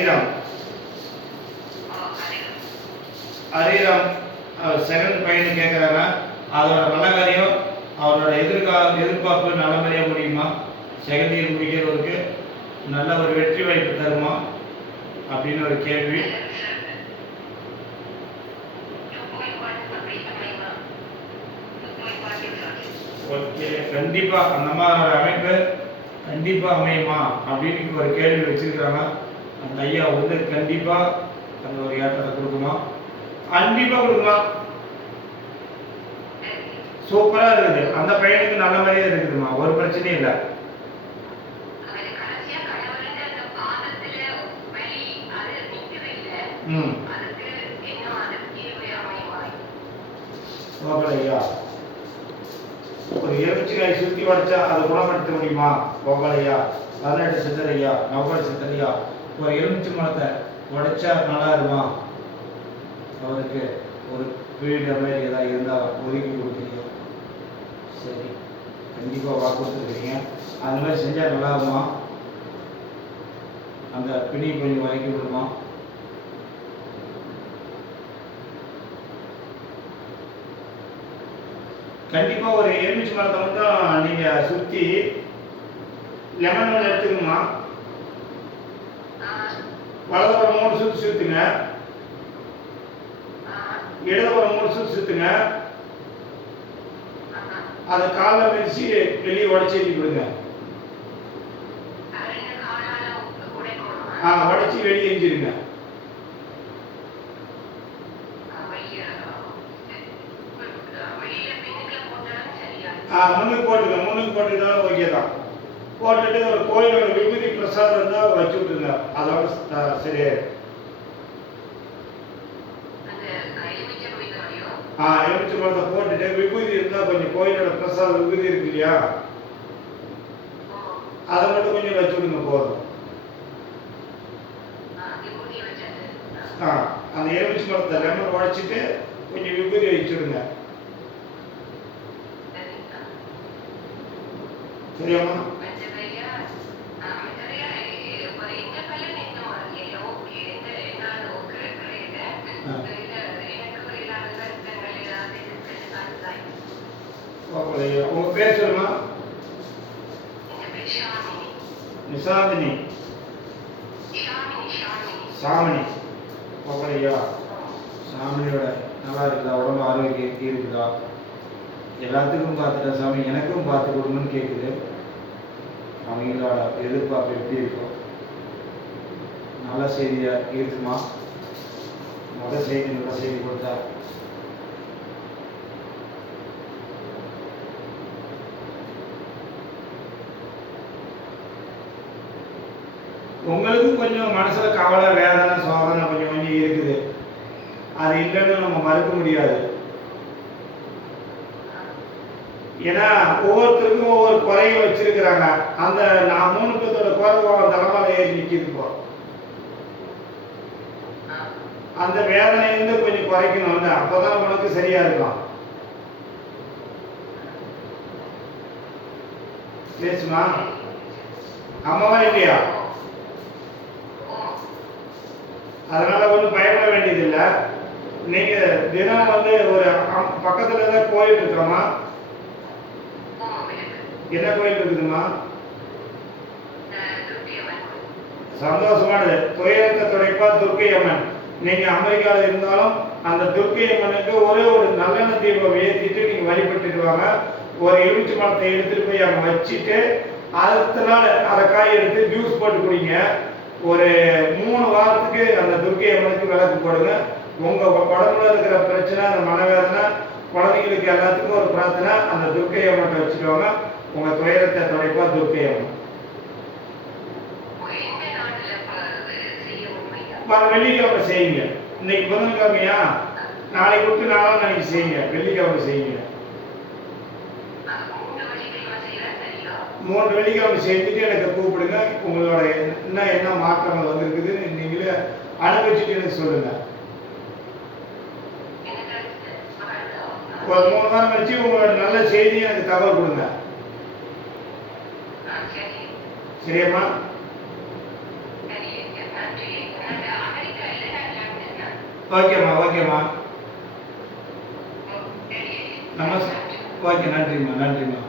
Hariram Hariram second பையன் கேட்குறாரா அதோட நல்ல காரியம் அவரோட எதிர்கால எதிர்பார்ப்பு நல்லபடியாக முடியுமா? செகண்ட் இயர் முடிக்கிறவருக்கு நல்ல ஒரு வெற்றி வாய்ப்பு தருமா? அப்படின்னு ஒரு கேள்வி. ஓகே கண்டிப்பாக அந்த மாதிரி அமைப்பு கண்டிப்பாக அமையுமா? அப்படின்னு ஒரு கேள்வி வச்சிருக்கிறாங்க. அந்த ஐயா வந்து கண்டிப்பாக அந்த ஒரு ஏற்றத்தை கொடுக்குமா கண்டிப்பாக கொடுக்குமா சூப்பராக இருக்குது. அந்த பையனுக்கு நல்ல மாதிரியே இருக்குதுமா ஒரு பிரச்சனையும் இல்லை. ம். சூப்பர் ஐயா. ஒரு எலுமிச்சக்காய் சுற்றி உடைச்சா அதை குணப்படுத்த முடியுமா? பொங்கலையா பதினெட்டு சித்தர் ஐயா நவகோடி சித்தர் ஐயா. ஒரு எலுமிச்சை மரத்தை உடைச்சா நல்லா இருக்குமா? அவருக்கு ஒரு வீடு மாதிரி ஏதாவது இருந்தால் ஒதுக்கி கொடுக்குறீங்க. சரி கண்டிப்பாக வாக்கு கொடுத்துருக்கீங்க. அந்த மாதிரி செஞ்சால் நல்லா இருக்குமா? அந்த பிணி கொஞ்சம் வாங்கி விடுமா கண்டிப்பாக ஒரு எலுமிச்சை மரத்தை மட்டும் நீங்கள் சுற்றி லெமன் எடுத்துக்கணுமா? வலதுபுறம் மூணு சுத்து சுத்துங்க இடதுபுறம் மூணு சுத்து சுத்துங்க அதை காலில் மிதிச்சு வெளியே உடச்சி ஏற்றி கொடுங்க. ஆ உடச்சி வெளியே எஞ்சிருங்க ஆ முன்னுக்கு போட்டுக்க முன்னுக்கு போட்டுக்கிட்டாலும் ஓகே தான். போட்டுட்டு ஒரு கோயிலோட பிரசாதம் இருந்தால் வச்சு விட்டுருங்க அதோட ச- சரியாயிடும் ஆ எலுமிச்சை மரத்தை போட்டுட்டு விபூதி இருந்தால் கொஞ்சம் கோயிலோட பிரசாதம் விபூதி இருக்கு இல்லையா அதை மட்டும் கொஞ்சம் வச்சு விடுங்க போதும் ஆ அந்த எலுமிச்சை மரத்தை லெமன் உடைச்சிட்டு கொஞ்சம் விபூதி வச்சுடுங்க சரியாம்மா ஓகே உங்கள் பேர் சொல்லுமா? நிசாந்தினி சாமினி. ஓகேயா சாமினியோட நல்லா இருக்குதா? உடம்பு ஆரோக்கியம் இருக்குதா? எல்லாத்துக்கும் பார்த்துட்டா சாமி. எனக்கும் பார்த்து கொடுங்கன்னு கேட்குது அவங்களோட எதிர்பார்ப்பு எப்படி இருக்கும் நல்ல செய்தியாக இருக்குமா? மொதல் செய்தி நல்ல செய்தி கொடுத்தா உங்களுக்கும் கொஞ்சம் மனசுல கவலை வேதனை சோதனை கொஞ்சம் கொஞ்சம் இருக்குது. அது இல்லைன்னு நம்ம மறுக்க முடியாது. ஏன்னா ஒவ்வொருத்தருக்கும் ஒவ்வொரு குறைய வச்சிருக்கிறாங்க. அந்த நான் மூணு பேர்த்தோட குறை தலைமையில ஏறி நிற்கிது இப்போ. அந்த வேதனையிலிருந்து கொஞ்சம் குறைக்கணும்ல. அப்பதான் உனக்கு சரியா இருக்கும். பேசுமா? அம்மாவா இல்லையா? அதனால ஒன்றும் பயப்பட வேண்டியதில்லை. நீங்க தினம் வந்து ஒரு பக்கத்துல தான் கோயில் இருக்கிறோமா என்ன கோயில் இருக்குதுமா சந்தோஷமானது. துயரத்தை துடைப்பா துர்க்கை அம்மன். நீங்க அமெரிக்காவில் இருந்தாலும் அந்த துர்க்கை அம்மனுக்கு ஒரே ஒரு நல்லெண்ண தீபம் ஏற்றிட்டு நீங்க வழிபட்டுட்டு வாங்க. ஒரு எலுமிச்சை பழத்தை எடுத்துட்டு போய் அங்கே வச்சுட்டு அடுத்த நாள் அதை காய் எடுத்து ஜூஸ் போட்டு குடிங்க. ஒரு மூணு வாரத்துக்கு அந்த துர்க்கை அம்மனுக்கு விளக்கு போடுங்க. உங்க உடம்புல இருக்கிற பிரச்சனை அந்த மனவேதனை குழந்தைங்களுக்கு எல்லாத்துக்கும் ஒரு பிரார்த்தனை. அந்த துர்க்கை அம்மனை வச்சுக்கோங்க. உங்க துயரத்தை துடைப்பா துர்க்கை அம்மன் வெள்ளிக்கிழமை செய்யுங்க. இன்னைக்கு புதன்கிழமையா? நாளைக்கு விட்டு நாளாக நாளைக்கு செய்யுங்க. வெள்ளிக்கிழமை செய்யுங்க. மூன்று வெள்ளிக்கிழமை செஞ்சுட்டு எனக்கு கூப்பிடுங்க. உங்களோட என்ன என்ன மாற்றங்கள் வந்திருக்குதுன்னு நீங்களே அனுபவிச்சுட்டு எனக்கு சொல்லுங்க. ஒரு மூணு வாரம் கழிச்சு உங்களோட நல்ல செய்தி எனக்கு தகவல் கொடுங்க. சரியாம்மா? ஓகேம்மா ஓகேம்மா. நமஸ் ஓகே நன்றிம்மா நன்றிம்மா.